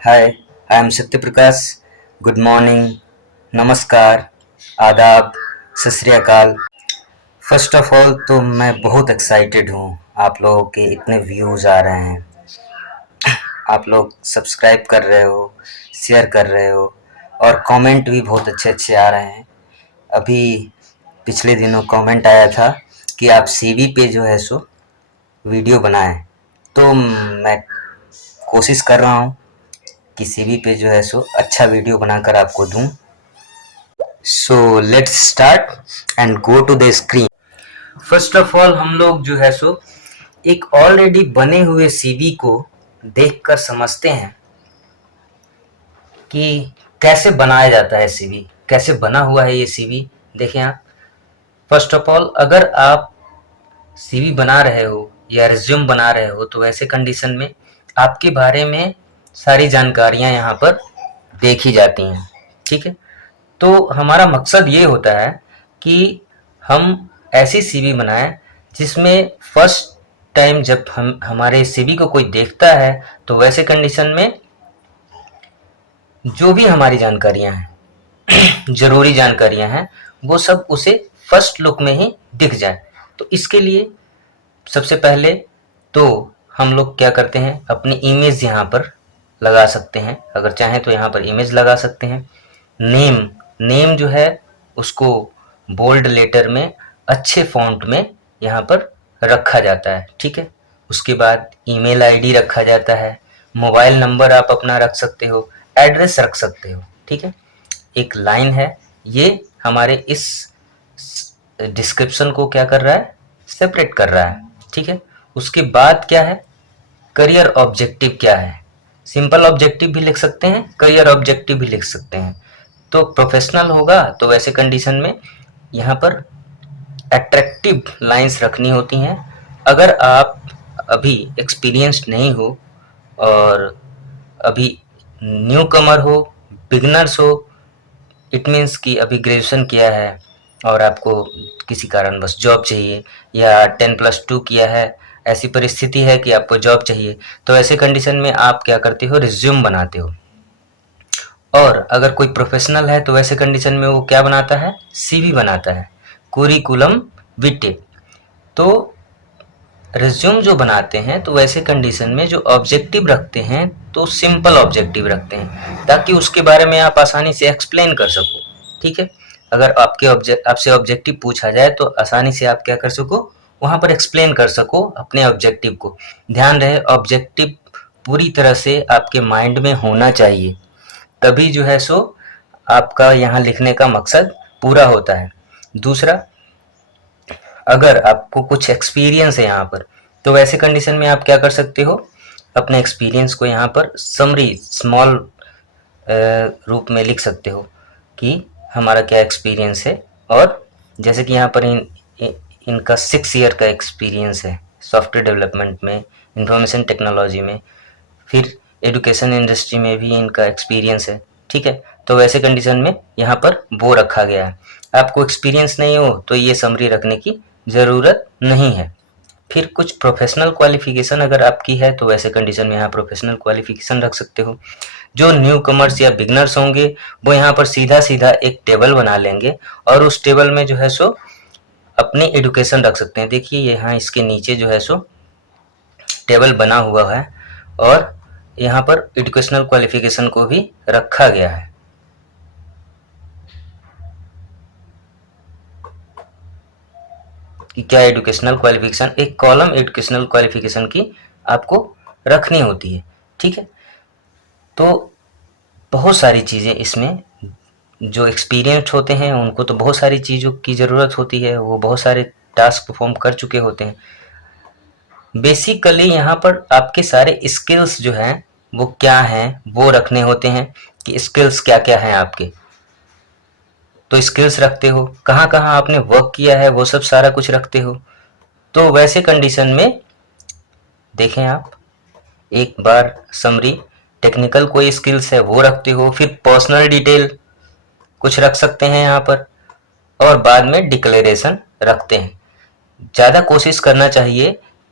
Hi, I am Satya Prakash. Good morning, नमस्कार, आदाब, सत श्री अकाल। फर्स्ट ऑफ ऑल तो मैं बहुत एक्साइटेड हूँ। आप लोगों के इतने व्यूज़ आ रहे हैं, आप लोग सब्सक्राइब कर रहे हो, शेयर कर रहे हो और कमेंट भी बहुत अच्छे अच्छे आ रहे हैं। अभी पिछले दिनों कमेंट आया था कि आप सीवी पे जो है सो वीडियो बनाएं, तो मैं कोशिश कर रहा हूँ कि सीवी पे जो है सो अच्छा वीडियो बनाकर आपको दूं। So let's start and go to the screen. First of all हम लोग जो है सो एक ऑलरेडी बने हुए सीवी को देखकर समझते हैं कि कैसे बनाया जाता है सीवी, कैसे बना हुआ है ये सीवी। देखें आप, फर्स्ट ऑफ ऑल अगर आप सीवी बना रहे हो या रिज्यूम बना रहे हो तो ऐसे कंडीशन में आपके बारे में सारी जानकारियां यहाँ पर देखी जाती हैं। ठीक है, तो हमारा मकसद ये होता है कि हम ऐसी सीवी बनाएं जिसमें फर्स्ट टाइम जब हम हमारे सीवी को कोई देखता है तो वैसे कंडीशन में जो भी हमारी जानकारियां हैं जरूरी जानकारियां हैं वो सब उसे फर्स्ट लुक में ही दिख जाए। तो इसके लिए सबसे पहले तो हम लोग क्या करते हैं, अपनी इमेज यहाँ पर लगा सकते हैं। अगर चाहें तो यहाँ पर इमेज लगा सकते हैं। नेम नेम जो है उसको बोल्ड लेटर में अच्छे फॉन्ट में यहाँ पर रखा जाता है। ठीक है, उसके बाद ईमेल आईडी रखा जाता है, मोबाइल नंबर आप अपना रख सकते हो, एड्रेस रख सकते हो। ठीक है, एक लाइन है, ये हमारे इस डिस्क्रिप्शन को क्या कर रहा है, सेपरेट कर रहा है। ठीक है, उसके बाद क्या है, करियर ऑब्जेक्टिव क्या है। सिंपल ऑब्जेक्टिव भी लिख सकते हैं, करियर ऑब्जेक्टिव भी लिख सकते हैं। तो प्रोफेशनल होगा तो वैसे कंडीशन में यहाँ पर अट्रैक्टिव लाइंस रखनी होती हैं। अगर आप अभी एक्सपीरियंस्ड नहीं हो और अभी न्यू कमर हो, बिगनर्स हो, इट मीन्स कि अभी ग्रेजुएशन किया है और आपको किसी कारण बस जॉब चाहिए, या 10+2 किया है, ऐसी परिस्थिति है कि आपको जॉब चाहिए, तो ऐसे कंडीशन में आप क्या करते हो, रिज्यूम बनाते हो। और अगर कोई प्रोफेशनल है तो वैसे कंडीशन में वो क्या बनाता है, सीवी बनाता है, कुरिकुलम विटे। तो रिज्यूम जो बनाते हैं तो वैसे कंडीशन में जो ऑब्जेक्टिव रखते हैं तो सिंपल ऑब्जेक्टिव रखते हैं ताकि उसके बारे में आप आसानी से एक्सप्लेन कर सको। ठीक है, अगर आपसे ऑब्जेक्टिव पूछा जाए तो आसानी से आप क्या कर सको, वहां पर एक्सप्लेन कर सको अपने ऑब्जेक्टिव को। ध्यान रहे, ऑब्जेक्टिव पूरी तरह से आपके माइंड में होना चाहिए, तभी जो है सो आपका यहाँ लिखने का मकसद पूरा होता है। दूसरा, अगर आपको कुछ एक्सपीरियंस है यहाँ पर तो वैसे कंडीशन में आप क्या कर सकते हो, अपने एक्सपीरियंस को यहाँ पर समरी स्मॉल रूप में लिख सकते हो कि हमारा क्या एक्सपीरियंस है। और जैसे कि यहाँ पर इनका 6 ईयर का एक्सपीरियंस है सॉफ्टवेयर डेवलपमेंट में, इंफॉर्मेशन टेक्नोलॉजी में, फिर एजुकेशन इंडस्ट्री में भी इनका एक्सपीरियंस है। ठीक है, तो वैसे कंडीशन में यहाँ पर वो रखा गया है। आपको एक्सपीरियंस नहीं हो तो ये समरी रखने की ज़रूरत नहीं है। फिर कुछ प्रोफेशनल क्वालिफिकेशन अगर आपकी है तो वैसे कंडीशन में यहाँ प्रोफेशनल क्वालिफिकेशन रख सकते हो। जो न्यू कमर्स या बिगनर्स होंगे वो यहाँ पर सीधा सीधा एक टेबल बना लेंगे और उस टेबल में जो है सो अपनी एडुकेशन रख सकते हैं। देखिए यहाँ इसके नीचे जो है सो टेबल बना हुआ है और यहाँ पर एजुकेशनल क्वालिफिकेशन को भी रखा गया है। कि क्या एजुकेशनल क्वालिफिकेशन, एक कॉलम एजुकेशनल क्वालिफिकेशन की आपको रखनी होती है। ठीक है, तो बहुत सारी चीज़ें इसमें, जो एक्सपीरियंस होते हैं उनको तो बहुत सारी चीज़ों की ज़रूरत होती है, वो बहुत सारे टास्क परफॉर्म कर चुके होते हैं। बेसिकली यहाँ पर आपके सारे स्किल्स जो हैं वो क्या हैं वो रखने होते हैं, कि स्किल्स क्या क्या हैं आपके। तो स्किल्स रखते हो, कहाँ कहाँ आपने वर्क किया है वो सब सारा कुछ रखते हो। तो वैसे कंडीशन में देखें आप एक बार समरी, टेक्निकल कोई स्किल्स है वो रखते हो, फिर पर्सनल डिटेल कुछ रख सकते हैं यहाँ पर, और बाद में डिक्लेरेशन रखते हैं। ज़्यादा कोशिश करना चाहिए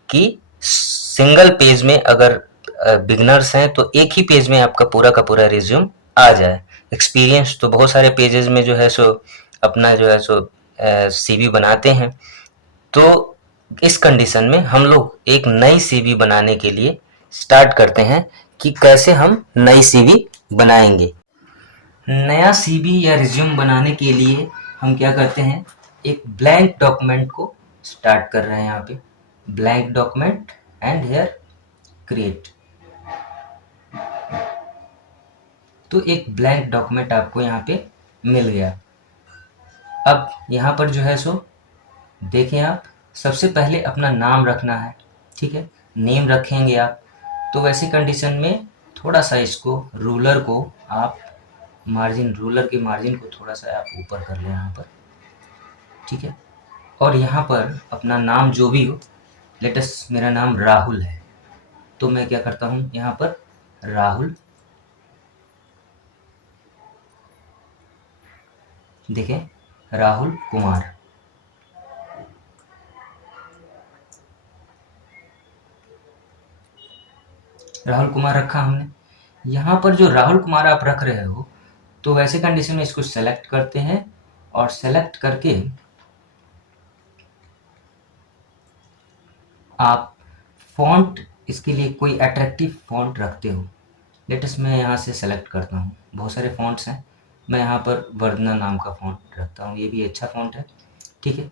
कि सिंगल पेज में अगर बिगनर्स हैं तो एक ही पेज में आपका पूरा का पूरा रिज्यूम आ जाए। एक्सपीरियंस तो बहुत सारे पेजेस में जो है सो अपना जो है सो सीवी बनाते हैं। तो इस कंडीशन में हम लोग एक नई सीवी बनाने के लिए स्टार्ट करते हैं कि कैसे हम नई सीवी बनाएंगे। नया सीवी या रिज्यूम बनाने के लिए हम क्या करते हैं, एक ब्लैंक डॉक्यूमेंट को स्टार्ट कर रहे हैं यहाँ पे, blank document and here create. तो एक ब्लैंक डॉक्यूमेंट आपको यहाँ पे मिल गया। अब यहाँ पर जो है सो देखें आप, सबसे पहले अपना नाम रखना है, ठीक है, नेम रखेंगे आप। तो वैसी कंडीशन में थोड़ा सा इसको रूलर को आप मार्जिन, रूलर के मार्जिन को थोड़ा सा आप ऊपर कर लें यहाँ पर, ठीक है। और यहाँ पर अपना नाम जो भी हो, लेटेस्ट मेरा नाम राहुल है तो मैं क्या करता हूँ यहाँ पर राहुल, देखें राहुल कुमार। राहुल कुमार रखा हमने। यहाँ पर जो राहुल कुमार आप रख रहे हो, तो वैसे कंडीशन में इसको सेलेक्ट करते हैं और सेलेक्ट करके आप फॉन्ट इसके लिए कोई अट्रैक्टिव फॉन्ट रखते हो। लेटेस्ट मैं यहाँ से सेलेक्ट करता हूँ, बहुत सारे फॉन्ट्स हैं, मैं यहाँ पर वर्धना नाम का फॉन्ट रखता हूँ, ये भी अच्छा फॉन्ट है, ठीक है।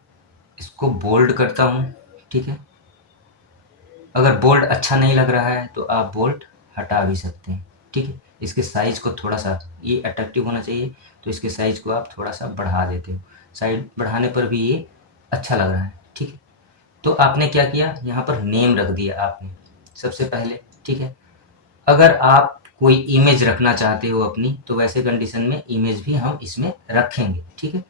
इसको बोल्ड करता हूँ, ठीक है। अगर बोल्ड अच्छा नहीं लग रहा है तो आप बोल्ड हटा भी सकते हैं, ठीक है। इसके साइज़ को थोड़ा सा, ये अट्रैक्टिव होना चाहिए तो इसके साइज़ को आप थोड़ा सा बढ़ा देते हो, साइड बढ़ाने पर भी ये अच्छा लग रहा है, ठीक है। तो आपने क्या किया, यहाँ पर नेम रख दिया आपने सबसे पहले, ठीक है। अगर आप कोई इमेज रखना चाहते हो अपनी, तो वैसे कंडीशन में इमेज भी हम इसमें रखेंगे, ठीक है।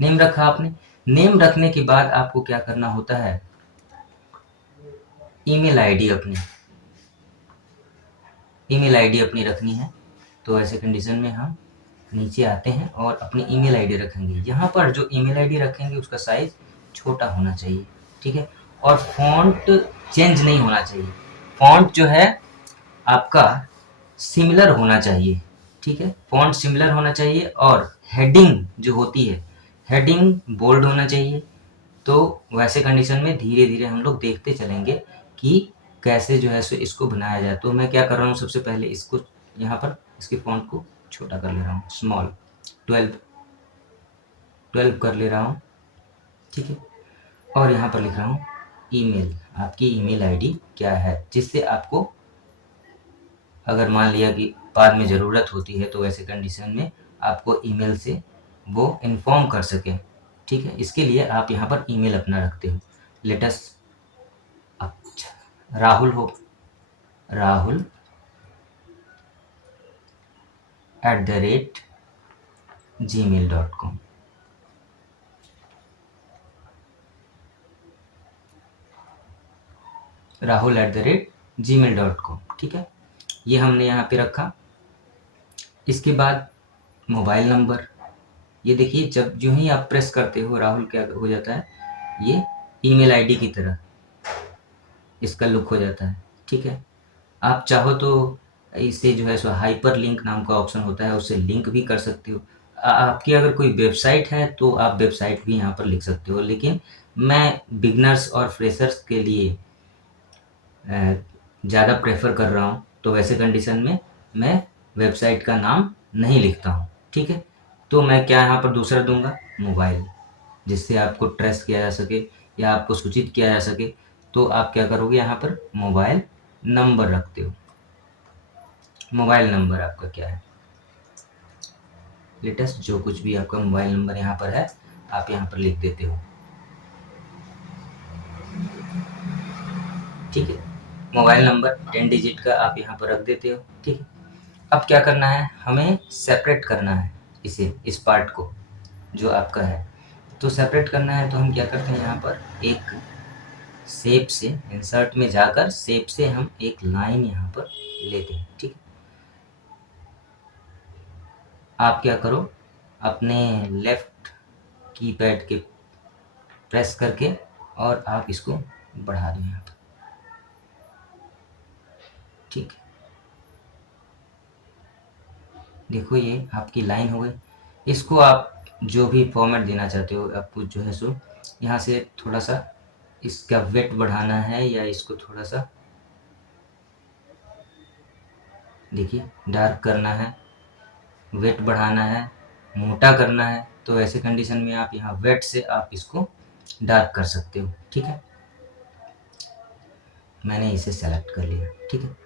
नेम रखा आपने। नेम रखने के बाद आपको क्या करना होता है, ईमेल आईडी अपनी रखनी है। तो ऐसे कंडीशन में हम नीचे आते हैं और अपनी ईमेल आईडी रखेंगे। यहाँ पर जो ईमेल आईडी रखेंगे उसका साइज़ छोटा होना चाहिए, ठीक है। और फॉन्ट चेंज नहीं होना चाहिए, फॉन्ट जो है आपका सिमिलर होना चाहिए, ठीक है। फॉन्ट सिमिलर होना चाहिए और हेडिंग जो होती है, हेडिंग बोल्ड होना चाहिए। तो वैसे कंडीशन में धीरे धीरे हम लोग देखते चलेंगे कि कैसे जो है सो इसको बनाया जाए। तो मैं क्या कर रहा हूँ, सबसे पहले इसको यहाँ पर इसके फॉन्ट को छोटा कर ले रहा हूँ, स्मॉल 12 कर ले रहा हूँ, ठीक है। और यहाँ पर लिख रहा हूँ ईमेल, आपकी ईमेल आईडी क्या है, जिससे आपको अगर मान लिया कि बाद में ज़रूरत होती है तो वैसे कंडीशन में आपको ईमेल से वो इन्फॉर्म कर सके, ठीक है। इसके लिए आप यहाँ पर ईमेल अपना रखते हो, लेटेस्ट अच्छा राहुल हो, राहुल @gmail.com, राहुल @gmail.com, ठीक है। ये हमने यहाँ पे रखा। इसके बाद मोबाइल नंबर, ये देखिए जब जो ही आप प्रेस करते हो राहुल क्या हो जाता है, ये ईमेल आईडी की तरह इसका लुक हो जाता है, ठीक है। आप चाहो तो इसे जो है सो हाइपर लिंक नाम का ऑप्शन होता है, उससे लिंक भी कर सकते हो। आपकी अगर कोई वेबसाइट है तो आप वेबसाइट भी यहाँ पर लिख सकते हो, लेकिन मैं बिगनर्स और फ्रेशर्स के लिए ज़्यादा प्रेफर कर रहा हूँ, तो वैसे कंडीशन में मैं वेबसाइट का नाम नहीं लिखता हूँ, ठीक है। तो मैं क्या यहाँ पर दूसरा दूंगा, मोबाइल, जिससे आपको ट्रेस किया जा सके या आपको सूचित किया जा सके। तो आप क्या करोगे, यहाँ पर मोबाइल नंबर रखते हो। मोबाइल नंबर आपका क्या है, लेटेस्ट जो कुछ भी आपका मोबाइल नंबर यहाँ पर है आप यहाँ पर लिख देते हो, ठीक है। मोबाइल नंबर 10 डिजिट का आप यहाँ पर रख देते हो, ठीक है। अब क्या करना है, हमें सेपरेट करना है इसे, इस पार्ट को जो आपका है। तो सेपरेट करना है तो हम क्या करते हैं, यहाँ पर एक शेप से इंसर्ट में जाकर शेप से हम एक लाइन यहाँ पर लेते हैं, ठीक है। आप क्या करो, अपने लेफ्ट कीपैड के प्रेस करके और आप इसको बढ़ा दें यहाँ पर, ठीक है, देखो ये आपकी लाइन हो गई। इसको आप जो भी फॉर्मेट देना चाहते हो, आपको जो है सो यहाँ से थोड़ा सा इसका वेट बढ़ाना है, या इसको थोड़ा सा देखिए डार्क करना है, वेट बढ़ाना है, मोटा करना है, तो ऐसे कंडीशन में आप यहाँ वेट से आप इसको डार्क कर सकते हो। ठीक है, मैंने इसे सेलेक्ट कर लिया। ठीक है,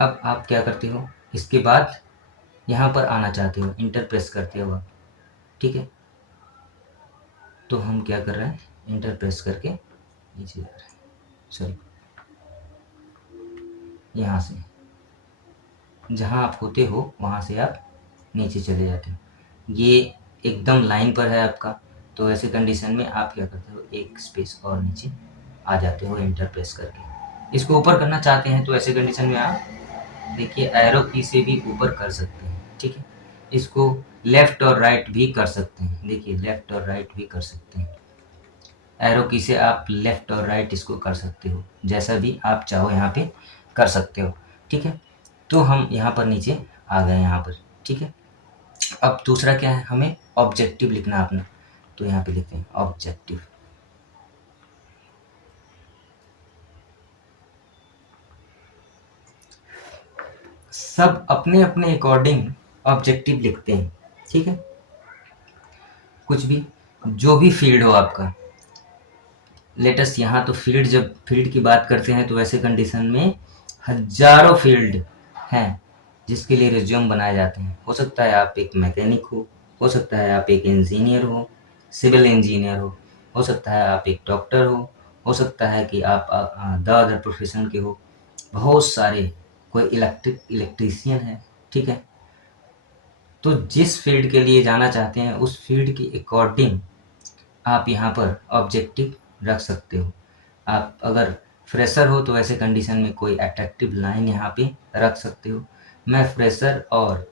अब आप क्या करते हो, इसके बाद यहाँ पर आना चाहते हो, इंटर प्रेस करते हो आप। ठीक है, तो हम क्या कर रहे हैं, इंटर प्रेस करके नीचे जा रहे हैं, सॉरी, यहाँ से जहाँ आप होते हो वहाँ से आप नीचे चले जाते हो। ये एकदम लाइन पर है आपका, तो ऐसे कंडीशन में आप क्या करते हो, एक स्पेस और नीचे आ जाते हो इंटर प्रेस करके। इसको ऊपर करना चाहते हैं तो ऐसे कंडीशन में आप देखिए एरो की से भी ऊपर कर सकते हैं। ठीक है, इसको लेफ़्ट और राइट भी कर सकते हैं, देखिए लेफ़्ट और राइट भी कर सकते हैं। एरो की से आप लेफ़्ट और राइट इसको कर सकते हो, जैसा भी आप चाहो यहाँ पे कर सकते हो। ठीक है, तो हम यहाँ पर नीचे आ गए यहाँ पर। ठीक है, अब दूसरा क्या है, हमें ऑब्जेक्टिव लिखना है अपना, तो यहाँ पे लिखते हैं ऑब्जेक्टिव। सब अपने अपने अकॉर्डिंग ऑब्जेक्टिव लिखते हैं। ठीक है, कुछ भी जो भी फील्ड हो आपका, लेटेस्ट यहाँ तो फील्ड, जब फील्ड की बात करते हैं तो वैसे कंडीशन में हजारों फील्ड हैं जिसके लिए रिज्यूम बनाए जाते हैं। हो सकता है आप एक मैकेनिक हो सकता है आप एक इंजीनियर हो, सिविल इंजीनियर हो सकता है आप एक डॉक्टर हो सकता है कि आप द अदर प्रोफेशन के हो, बहुत सारे, कोई इलेक्ट्रीशियन है। ठीक है, तो जिस फील्ड के लिए जाना चाहते हैं उस फील्ड के अकॉर्डिंग आप यहाँ पर ऑब्जेक्टिव रख सकते हो। आप अगर फ्रेशर हो तो ऐसे कंडीशन में कोई अट्रैक्टिव लाइन यहाँ पे रख सकते हो। मैं फ्रेशर और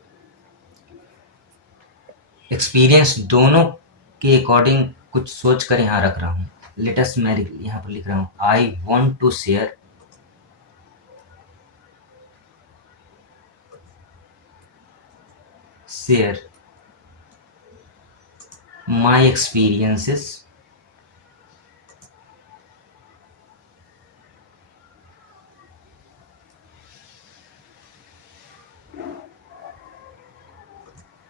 एक्सपीरियंस दोनों के अकॉर्डिंग कुछ सोच कर यहाँ रख रहा हूँ। लेटेस्ट मैं यहाँ पर लिख रहा हूँ, I want to share my experiences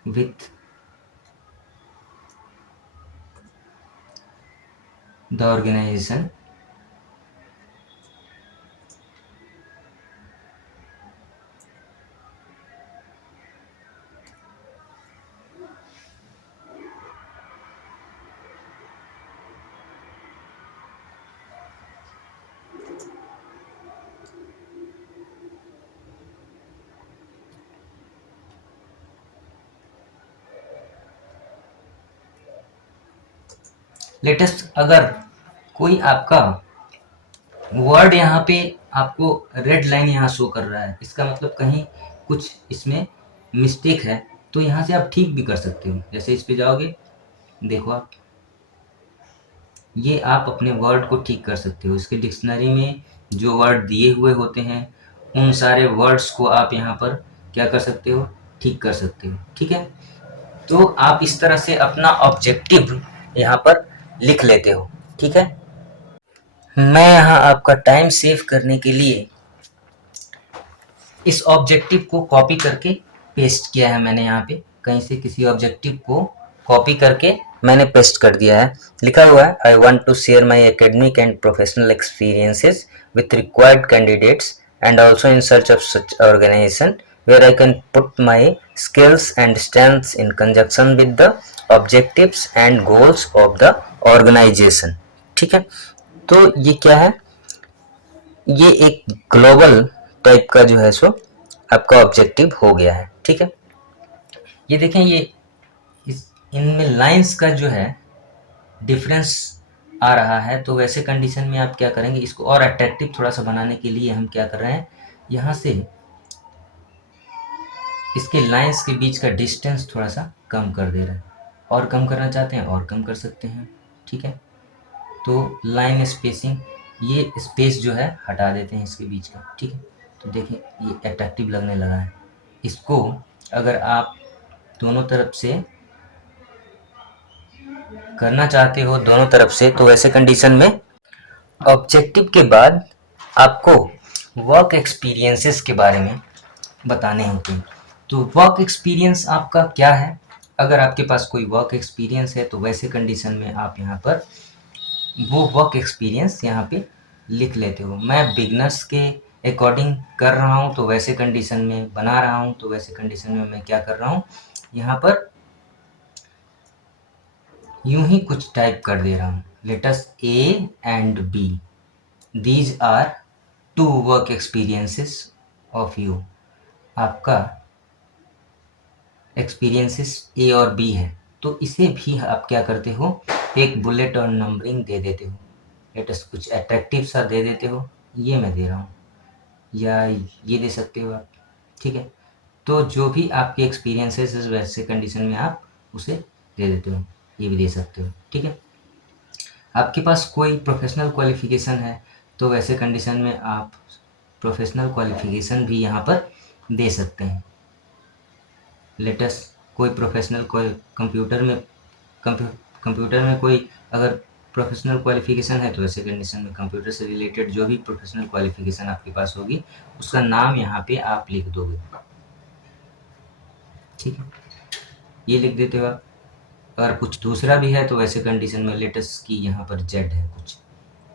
with the organization latest. अगर कोई आपका वर्ड यहाँ पे आपको रेड लाइन यहाँ शो कर रहा है, इसका मतलब कहीं कुछ इसमें मिस्टेक है, तो यहाँ से आप ठीक भी कर सकते हो। जैसे इस पे जाओगे, देखो आप, ये आप अपने वर्ड को ठीक कर सकते हो। इसके डिक्शनरी में जो वर्ड दिए हुए होते हैं उन सारे वर्ड्स को आप यहाँ पर क्या कर सकते हो, ठीक कर सकते हो। ठीक है, तो आप इस तरह से अपना ऑब्जेक्टिव यहाँ पर लिख लेते हो। ठीक है, मैं यहाँ आपका टाइम सेव करने के लिए इस ऑब्जेक्टिव को कॉपी करके पेस्ट किया है। मैंने यहाँ पे कहीं से किसी ऑब्जेक्टिव को कॉपी करके मैंने पेस्ट कर दिया है। लिखा हुआ है, I want to share my academic and professional experiences with required candidates and also in search of such organization where I can put my skills and strengths in conjunction with the objectives and goals of the organization। ठीक है, तो ये क्या है, ये एक global type का जो है सो आपका ऑब्जेक्टिव हो गया है। ठीक है, ये देखें, ये इनमें लाइंस का जो है डिफरेंस आ रहा है, तो वैसे कंडीशन में आप क्या करेंगे, इसको और अट्रैक्टिव थोड़ा सा बनाने के लिए हम क्या कर रहे हैं, यहाँ से इसके लाइंस के बीच का डिस्टेंस थोड़ा सा कम कर दे रहे हैं। और कम करना चाहते हैं और कम कर सकते हैं। ठीक है, तो लाइन स्पेसिंग, ये स्पेस जो है हटा देते हैं इसके बीच का। ठीक है, तो देखिए ये अट्रैक्टिव लगने लगा है। इसको अगर आप दोनों तरफ से करना चाहते हो, दोनों तरफ से, तो ऐसे कंडीशन में ऑब्जेक्टिव के बाद आपको वर्क एक्सपीरियंसेस के बारे में बताने होते हैं। तो वर्क एक्सपीरियंस आपका क्या है? अगर आपके पास कोई वर्क एक्सपीरियंस है तो वैसे कंडीशन में आप यहाँ पर वो वर्क एक्सपीरियंस यहाँ पे लिख लेते हो। मैं बिगनर्स के अकॉर्डिंग कर रहा हूँ तो वैसे कंडीशन में बना रहा हूँ, तो वैसे कंडीशन में मैं क्या कर रहा हूँ, यहाँ पर यूं ही कुछ टाइप कर दे रहा हूँ। Let's A and B, these are two work experiences of you. आपका एक्सपीरियंसेस ए और बी है, तो इसे भी आप क्या करते हो, एक बुलेट और नंबरिंग दे देते हो। लेटस कुछ अट्रैक्टिव सा दे देते हो, ये मैं दे रहा हूँ, या ये दे सकते हो आप, ठीक है। तो जो भी आपके एक्सपीरियंसेस है वैसे कंडीशन में आप उसे दे देते हो, ये भी दे सकते हो, ठीक है। आपके पास कोई प्रोफेशनल क्वालिफिकेशन है तो वैसे कंडीशन में आप प्रोफेशनल क्वालिफिकेशन भी यहाँ पर दे सकते हैं। लेटेस्ट कोई प्रोफेशनल कोई कंप्यूटर में कोई अगर प्रोफेशनल क्वालिफिकेशन है तो ऐसे कंडीशन में कंप्यूटर से रिलेटेड जो भी प्रोफेशनल क्वालिफिकेशन आपके पास होगी उसका नाम यहाँ पे आप लिख दोगे, ठीक है। ये लिख देते हो आप। अगर कुछ दूसरा भी है तो वैसे कंडीशन में लेटेस्ट की यहाँ पर जेड है कुछ,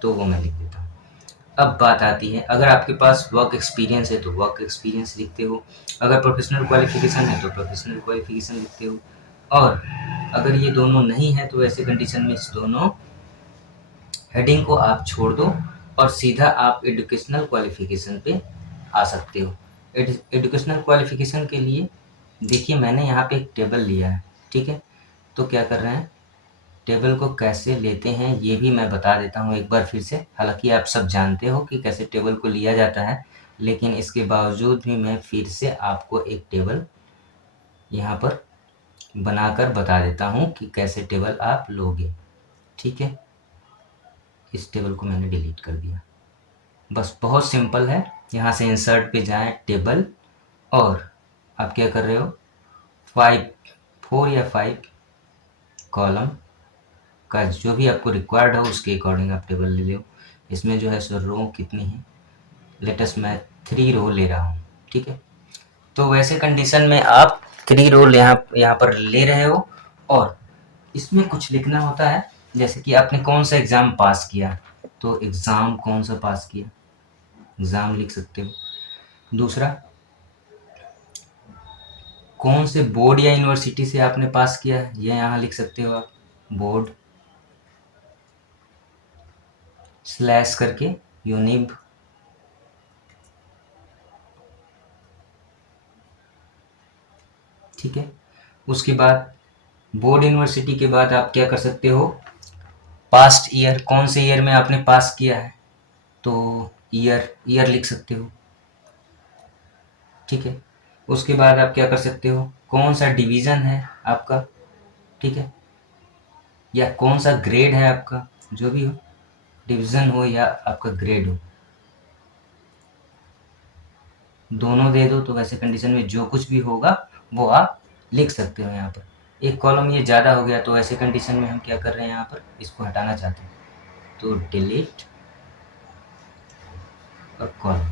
तो वो मैं लिख देता हूँ। अब बात आती है, अगर आपके पास वर्क एक्सपीरियंस है तो वर्क एक्सपीरियंस लिखते हो, अगर प्रोफेशनल क्वालिफिकेशन है तो प्रोफेशनल क्वालिफिकेशन लिखते हो, और अगर ये दोनों नहीं है तो ऐसे कंडीशन में इस दोनों हेडिंग को आप छोड़ दो और सीधा आप एजुकेशनल क्वालिफिकेशन पे आ सकते हो। एजुकेशनल क्वालिफिकेशन के लिए देखिए मैंने यहाँ पे एक टेबल लिया है, ठीक है। तो क्या कर रहे हैं, टेबल को कैसे लेते हैं ये भी मैं बता देता हूँ एक बार फिर से। हालांकि आप सब जानते हो कि कैसे टेबल को लिया जाता है, लेकिन इसके बावजूद भी मैं फिर से आपको एक टेबल यहाँ पर बनाकर बता देता हूँ कि कैसे टेबल आप लोगे, ठीक है। इस टेबल को मैंने डिलीट कर दिया। बस बहुत सिंपल है, यहाँ से इंसर्ट पे जाएं टेबल, और आप क्या कर रहे हो, 4 या 5 कॉलम का जो भी आपको रिक्वायर्ड हो उसके अकॉर्डिंग आप टेबल ले लो। इसमें जो है सो रो कितनी है, लेटेस्ट मैं 3 रो ले रहा हूँ, ठीक है। तो वैसे कंडीशन में आप 3 रो यहाँ पर ले रहे हो, और इसमें कुछ लिखना होता है, जैसे कि आपने कौन सा एग्ज़ाम पास किया, तो एग्ज़ाम कौन सा पास किया, एग्ज़ाम लिख सकते हो। दूसरा, कौन से बोर्ड या यूनिवर्सिटी से आपने पास किया है, ये यहाँ लिख सकते हो आप, बोर्ड स्लैश करके यूनिब, ठीक है। उसके बाद बोर्ड यूनिवर्सिटी के बाद आप क्या कर सकते हो, पास्ट ईयर, कौन से ईयर में आपने पास किया है, तो ईयर लिख सकते हो, ठीक है। उसके बाद आप क्या कर सकते हो, कौन सा डिवीज़न है आपका, ठीक है, या कौन सा ग्रेड है आपका, जो भी हो, डिवीज़न हो या आपका ग्रेड हो, दोनों दे दो। तो वैसे कंडीशन में जो कुछ भी होगा वो आप लिख सकते हो यहाँ पर। एक कॉलम ये ज़्यादा हो गया तो ऐसे कंडीशन में हम क्या कर रहे हैं, यहाँ पर इसको हटाना चाहते हैं, तो डिलीट और कॉलम,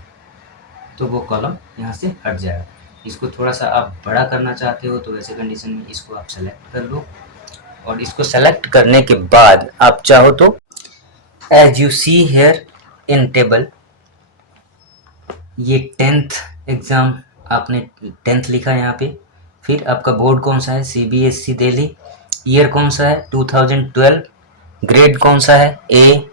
तो वो कॉलम यहाँ से हट जाएगा। इसको थोड़ा सा आप बड़ा करना चाहते हो तो वैसे कंडीशन में इसको आप सेलेक्ट कर लो, और इसको सेलेक्ट करने के बाद आप चाहो तो as you see here in table, ये 10th एग्ज़ाम आपने 10th लिखा यहाँ पे, फिर आपका बोर्ड कौन सा है, CBSE दिल्ली, ईयर कौन सा है 2012, ग्रेड कौन सा है ए,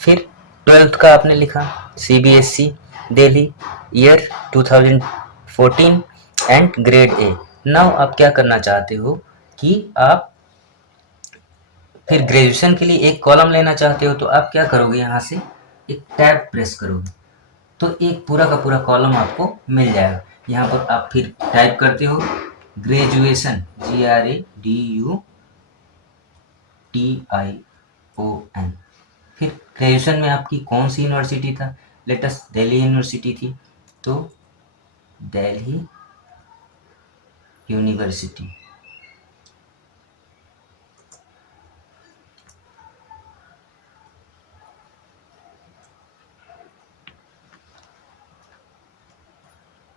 फिर 12th का आपने लिखा CBSE Delhi, year 2014 and grade A. Now आप क्या करना चाहते हो कि आप फिर ग्रेजुएशन के लिए एक कॉलम लेना चाहते हो, तो आप क्या करोगे, यहाँ से एक टैब प्रेस करोगे तो एक पूरा का पूरा कॉलम आपको मिल जाएगा। यहाँ पर आप फिर टाइप करते हो ग्रेजुएशन, GRADUTION, फिर ग्रेजुएशन में आपकी कौन सी यूनिवर्सिटी था, लेटेस्ट दिल्ली यूनिवर्सिटी थी, तो दिल्ली यूनिवर्सिटी।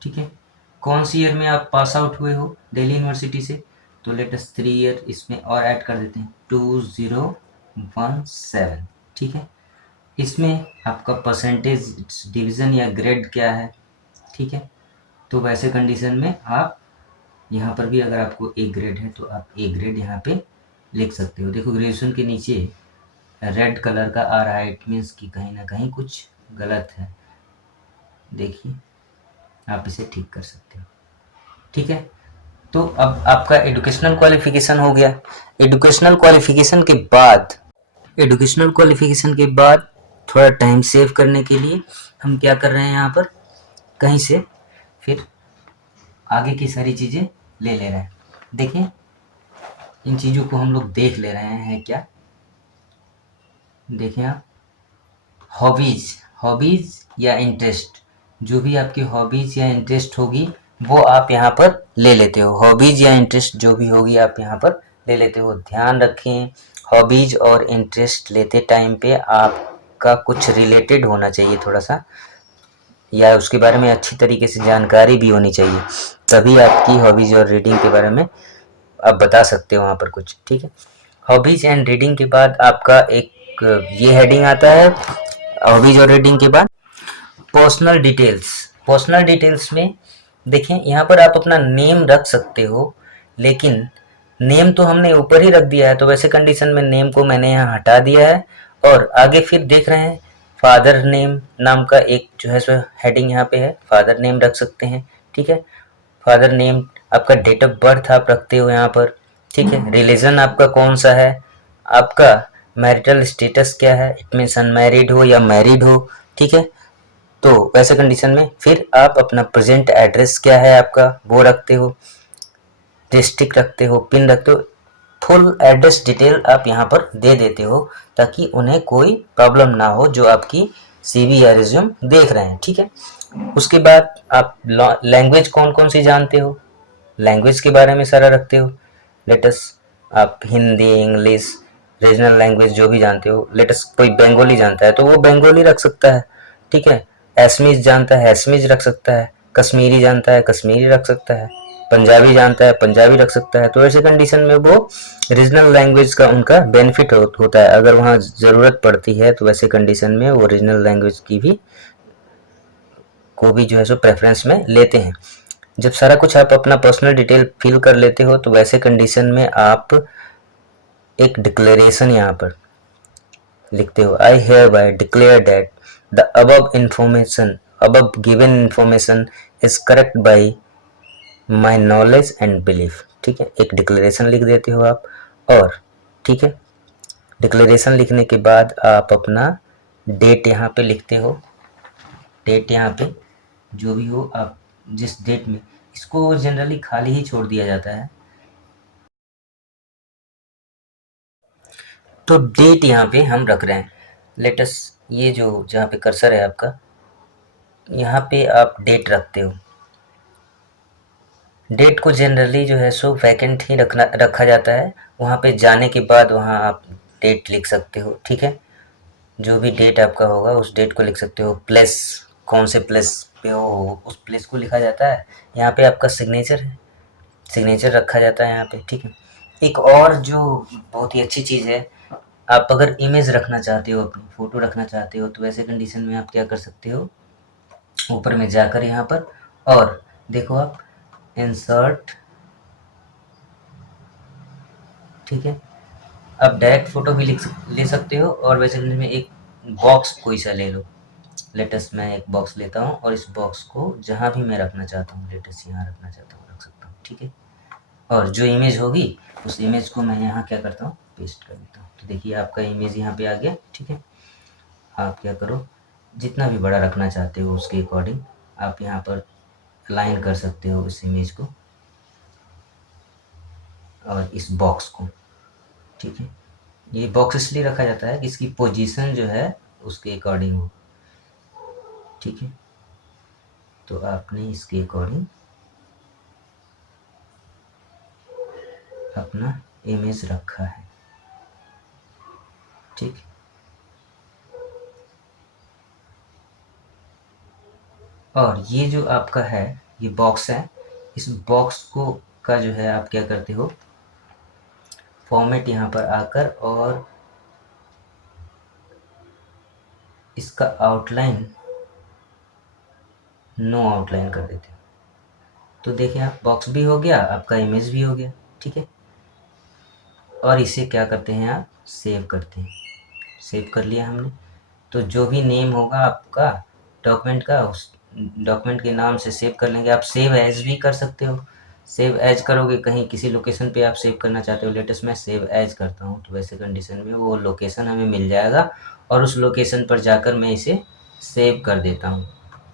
ठीक है, कौन सी ईयर में आप पास आउट हुए हो दिल्ली यूनिवर्सिटी से? तो लेट अस 3 ईयर इसमें और ऐड कर देते हैं, 2017। ठीक है, इसमें आपका परसेंटेज डिवीज़न या ग्रेड क्या है? ठीक है, तो वैसे कंडीशन में आप यहाँ पर भी अगर आपको ए ग्रेड है तो आप ए ग्रेड यहाँ पे लिख सकते हो। देखो ग्रेजुएशन के नीचे रेड कलर का आ रहा है, इट मीन्स कि कहीं ना कहीं कुछ गलत है। देखिए, आप इसे ठीक कर सकते हो। ठीक है, तो अब आपका एजुकेशनल क्वालिफिकेशन हो गया। एजुकेशनल क्वालिफिकेशन के बाद एजुकेशनल क्वालिफिकेशन के बाद थोड़ा टाइम सेव करने के लिए हम क्या कर रहे हैं, यहाँ पर कहीं से फिर आगे की सारी चीज़ें ले रहे हैं। देखिए, इन चीज़ों को हम लोग देख ले रहे हैं क्या। देखें आप, हॉबीज़ हॉबीज़ या इंटरेस्ट, जो भी आपकी हॉबीज़ या इंटरेस्ट होगी वो आप यहाँ पर ले लेते हो। हॉबीज़ या इंटरेस्ट जो भी होगी आप यहाँ पर ले लेते हो। ध्यान रखें, हॉबीज़ और इंटरेस्ट लेते टाइम पे आपका कुछ रिलेटेड होना चाहिए थोड़ा सा, या उसके बारे में अच्छी तरीके से जानकारी भी होनी चाहिए, तभी आपकी हॉबीज़ और रीडिंग के बारे में आप बता सकते हो वहाँ पर कुछ। ठीक है, हॉबीज़ एंड रीडिंग के बाद आपका एक ये हेडिंग आता है, हॉबीज़ और रीडिंग के बाद पर्सनल डिटेल्स। पर्सनल डिटेल्स में देखें, यहाँ पर आप अपना नेम रख सकते हो, लेकिन नेम तो हमने ऊपर ही रख दिया है, तो वैसे कंडीशन में नेम को मैंने यहाँ हटा दिया है। और आगे फिर देख रहे हैं फादर नेम नाम का एक जो है सो हेडिंग यहाँ पे है, फादर नेम रख सकते हैं। ठीक है, फादर नेम, आपका डेट ऑफ बर्थ आप रखते हो यहाँ पर। ठीक है, रिलीजन आपका कौन सा है, आपका मैरिटल स्टेटस क्या है, इट मीन्स अनमैरिड हो या मैरिड हो। ठीक है, तो वैसे कंडीशन में फिर आप अपना प्रेजेंट एड्रेस क्या है आपका वो रखते हो, डिस्ट्रिक्ट रखते हो, पिन रखते हो, फुल एड्रेस डिटेल आप यहाँ पर दे देते हो, ताकि उन्हें कोई प्रॉब्लम ना हो जो आपकी सीवी या रिज्यूम देख रहे हैं। ठीक है, उसके बाद आप लैंग्वेज कौन कौन सी जानते हो, लैंग्वेज के बारे में सारा रखते हो। लेटस आप हिंदी, इंग्लिश, रीजनल लैंग्वेज जो भी जानते हो। लेटस कोई बंगाली जानता है तो वो बंगाली रख सकता है। ठीक है, एसमीज जानता है एसमीज रख सकता है, कश्मीरी जानता है कश्मीरी रख सकता है, पंजाबी जानता है पंजाबी रख सकता है। तो ऐसे कंडीशन में वो रीजनल लैंग्वेज का उनका बेनिफिट होता है, अगर वहाँ ज़रूरत पड़ती है तो वैसे कंडीशन में वो रीजनल लैंग्वेज की भी को भी जो है सो प्रेफरेंस में लेते हैं। जब सारा कुछ आप अपना पर्सनल डिटेल फिल कर लेते हो तो वैसे कंडीशन में आप एक डिक्लेरेशन यहाँ पर लिखते हो, I hereby declare that the above given information is correct by my knowledge and belief. ठीक है, एक डिक्लेरेशन लिख देते हो आप। और ठीक है, डिक्लेरेशन लिखने के बाद आप अपना डेट यहाँ पे लिखते हो, डेट यहाँ पे जो भी हो आप जिस डेट में, इसको जनरली खाली ही छोड़ दिया जाता है, तो डेट यहाँ पे हम रख रहे हैं। लेटस ये जो जहाँ पे कर्सर है आपका, यहाँ पे आप डेट रखते हो। डेट को जनरली जो है सो वैकेंट ही रखा जाता है, वहाँ पे जाने के बाद वहाँ आप डेट लिख सकते हो। ठीक है, जो भी डेट आपका होगा उस डेट को लिख सकते हो। प्लेस, कौन से प्लेस पे हो उस प्लेस को लिखा जाता है। यहाँ पे आपका सिग्नेचर है, सिग्नेचर रखा जाता है यहाँ पे। ठीक है, एक और जो बहुत ही अच्छी चीज़ है, आप अगर इमेज रखना चाहते हो, अपनी फ़ोटो रखना चाहते हो, तो वैसे कंडीशन में आप क्या कर सकते हो, ऊपर में जाकर यहाँ पर और देखो आप इंसर्ट। ठीक है, आप डायरेक्ट फ़ोटो भी ले सकते हो, और वैसे कंडीशन में एक बॉक्स कोई सा ले लो। लेटेस्ट मैं एक बॉक्स लेता हूँ और इस बॉक्स को जहाँ भी मैं रखना चाहता हूँ, लेटेस्ट यहाँ रखना चाहता हूँ रख सकता हूँ। ठीक है, और जो इमेज होगी उस इमेज को मैं यहाँ क्या करता हूँ, पेस्ट कर देता हूँ। तो देखिए आपका इमेज यहाँ पे आ गया। ठीक है, आप क्या करो, जितना भी बड़ा रखना चाहते हो उसके अकॉर्डिंग आप यहाँ पर अलाइन कर सकते हो इस इमेज को और इस बॉक्स को। ठीक है, ये बॉक्स इसलिए रखा जाता है कि इसकी पोजीशन जो है उसके अकॉर्डिंग हो। ठीक है, तो आपने इसके अकॉर्डिंग अपना इमेज रखा है, ठीक। और ये जो आपका है, ये बॉक्स है, इस बॉक्स को का जो है आप क्या करते हो, फॉर्मेट यहाँ पर आकर और इसका आउटलाइन नो आउटलाइन कर देते हो। तो देखिए आप, बॉक्स भी हो गया, आपका इमेज भी हो गया, ठीक है। और इसे क्या करते हैं आप, सेव करते हैं। सेव कर लिया हमने। तो जो भी नेम होगा आपका डॉक्यूमेंट का, उस डॉक्यूमेंट के नाम से सेव कर लेंगे। आप सेव एज भी कर सकते हो। सेव एज करोगे, कहीं किसी लोकेशन पे आप सेव करना चाहते हो, लेटेस्ट मैं सेव एज करता हूँ, तो वैसे कंडीशन में वो लोकेशन हमें मिल जाएगा और उस लोकेशन पर जाकर मैं इसे सेव कर देता हूँ।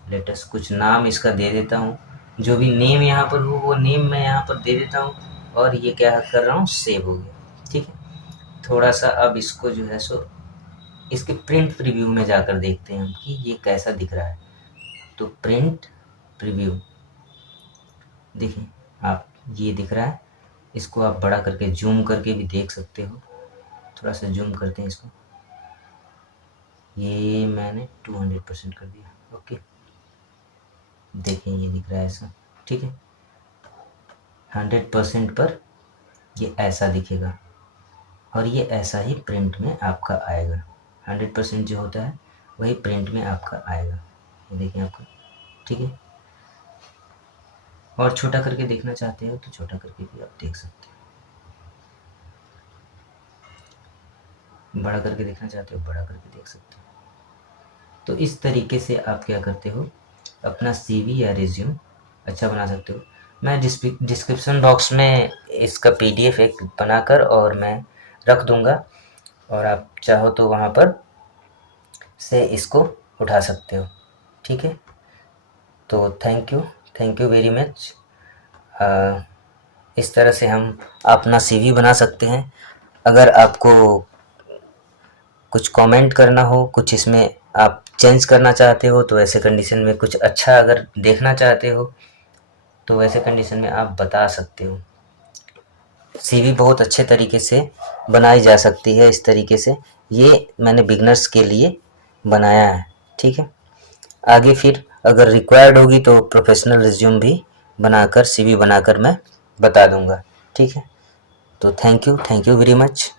लेटेस्ट कुछ नाम इसका दे देता हूँ, जो भी नेम यहाँ पर हो वो नेम मैं यहाँ पर दे देता हूँ, और ये क्या कर रहा हूँ, सेव हो गया, ठीक है। थोड़ा सा अब इसको जो है सो इसके प्रिंट प्रीव्यू में जाकर देखते हैं हम कि ये कैसा दिख रहा है। तो प्रिंट प्रीव्यू देखिए आप, ये दिख रहा है। इसको आप बड़ा करके जूम करके भी देख सकते हो। थोड़ा सा जूम करते हैं इसको, ये मैंने 200% कर दिया, ओके। देखिए ये दिख रहा है ऐसा, ठीक है। 100% पर ये ऐसा दिखेगा और ये ऐसा ही प्रिंट में आपका आएगा। 100% जो होता है वही प्रिंट में आपका आएगा, ये देखिए आपका, ठीक है। और छोटा करके देखना चाहते हो तो छोटा करके भी आप देख सकते हो, बड़ा करके देखना चाहते हो बड़ा करके देख सकते हो। तो इस तरीके से आप क्या करते हो, अपना CV या रिज्यूम अच्छा बना सकते हो। मैं डिस्क्रिप्शन बॉक्स में इसका PDF एक बनाकर और मैं रख दूंगा, और आप चाहो तो वहाँ पर से इसको उठा सकते हो, ठीक है। तो थैंक यू वेरी मच। इस तरह से हम अपना CV बना सकते हैं। अगर आपको कुछ कमेंट करना हो, कुछ इसमें आप चेंज करना चाहते हो, तो ऐसे कंडीशन में कुछ अच्छा अगर देखना चाहते हो तो वैसे कंडीशन में आप बता सकते हो। CV बहुत अच्छे तरीके से बनाई जा सकती है इस तरीके से। ये मैंने बिगनर्स के लिए बनाया है, ठीक है। आगे फिर अगर रिक्वायर्ड होगी तो प्रोफेशनल रिज्यूम भी बनाकर, CV बनाकर मैं बता दूंगा, ठीक है। तो thank you very much.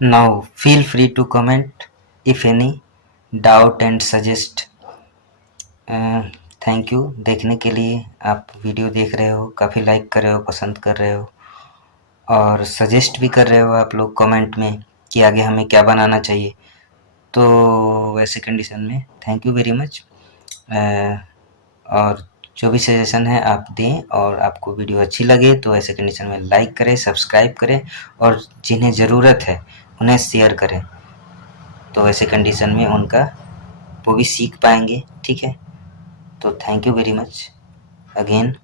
Now feel free to comment if any doubt and suggest. Thank you देखने के लिए। आप वीडियो देख रहे हो, काफ़ी लाइक कर रहे हो, पसंद कर रहे हो, और सजेस्ट भी कर रहे हो आप लोग कमेंट में कि आगे हमें क्या बनाना चाहिए। तो वैसे कंडीशन में थैंक यू वेरी मच। और जो भी सजेशन है आप दें, और आपको वीडियो अच्छी लगे तो ऐसे कंडीशन में लाइक करें, सब्सक्राइब करें, और जिन्हें ज़रूरत है उन्हें शेयर करें, तो ऐसे कंडीशन में उनका वो भी सीख पाएंगे, ठीक है। तो thank you very much again.